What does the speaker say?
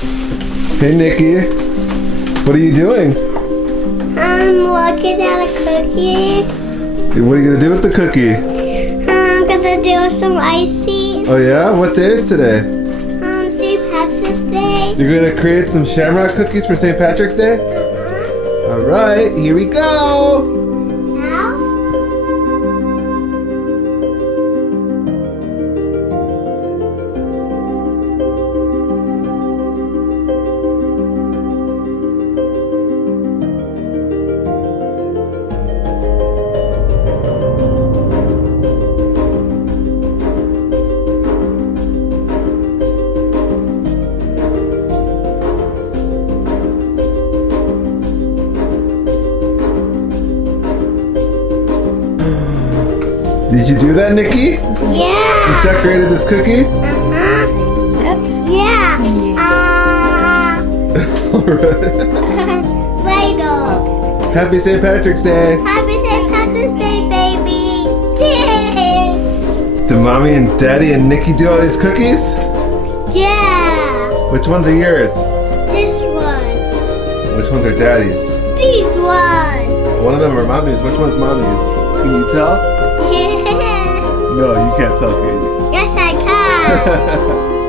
Hey, Nikki. What are you doing? I'm looking at a cookie. What are you gonna do with the cookie? I'm gonna do some icing. Oh yeah? What day is today? St. Patrick's Day. You're gonna create some shamrock cookies for St. Patrick's Day? All right, here we go. Now? Did you do that, Nikki? Yeah. You decorated this cookie? Yeah. All right. Play-Doh. Happy St. Patrick's Day. Happy St. Patrick's Day, baby. Did Mommy and Daddy and Nikki do all these cookies? Yeah. Which ones are yours? This ones. Which ones are Daddy's? These ones. One of them are Mommy's. Which one's Mommy's? Can you tell? No, you can't tell, can you? Yes, I can.